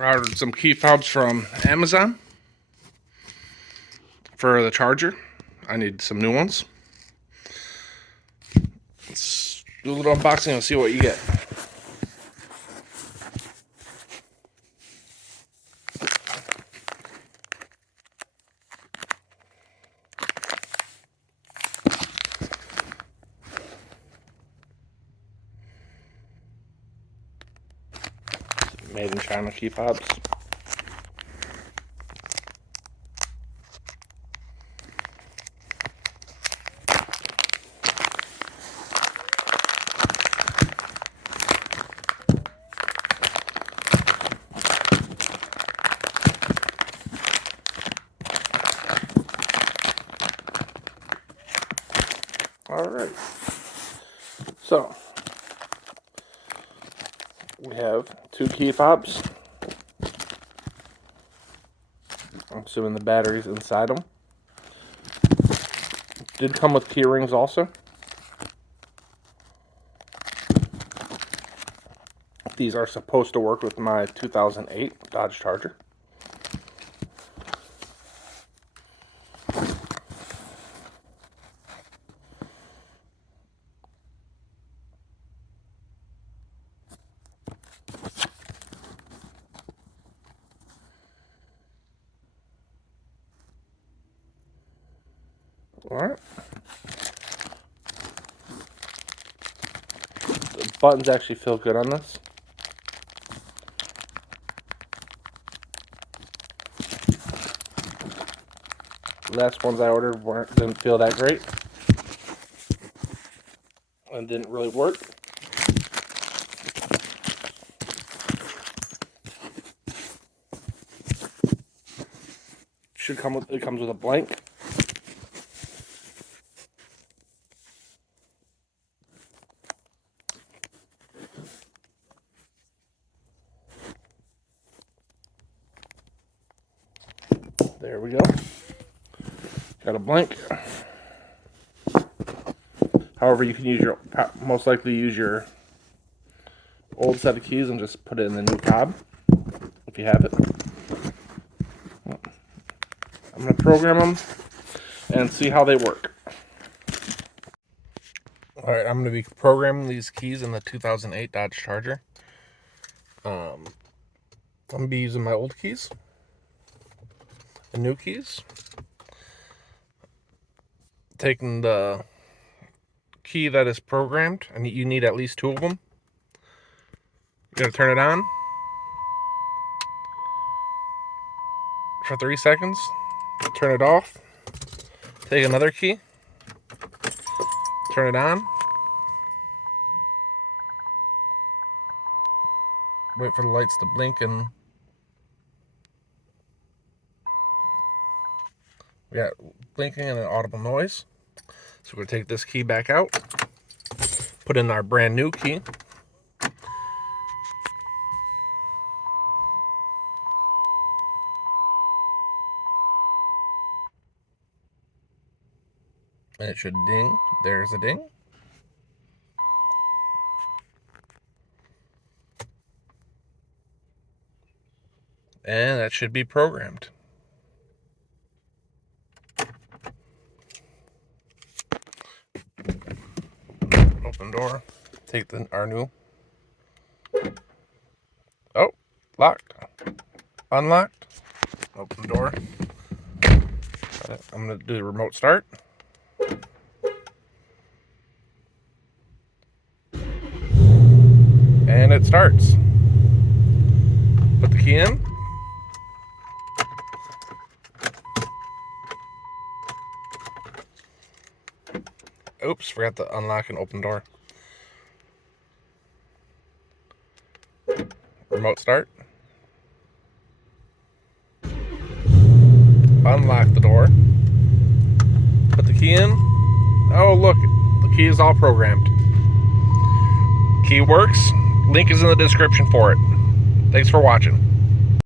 I ordered some key fobs from Amazon for the charger. I need some new ones. Let's do a little unboxing and see what you get. Made in China key fobs. Alright, so we have two key fobs. I'm assuming the battery's inside them. Did come with key rings also. These are supposed to work with my 2008 Dodge Charger. Alright. The buttons actually feel good on this. The last ones I ordered didn't feel that great. And didn't really work. It comes with a blank. There we go. Got a blank. However, you can most likely use your old set of keys and just put it in the new fob if you have it. I'm going to program them and see how they work. Alright, I'm going to be programming these keys in the 2008 Dodge Charger. I'm going to be using my old keys. The new keys. Taking the key that is programmed, and you need at least two of them. You gotta turn it on for 3 seconds, turn it off, take another key, turn it on, wait for the lights to blink, and we got blinking and an audible noise. So we're going to take this key back out, put in our brand new key. And it should ding. There's a ding. And that should be programmed. Open door. Take our new. Oh, locked. Unlocked. Open door. I'm going to do the remote start. And it starts. Put the key in. Oops, forgot to unlock and open door. Remote start. Unlock the door. Put the key in. Oh, look, the key is all programmed. Key works. Link is in the description for it. Thanks for watching.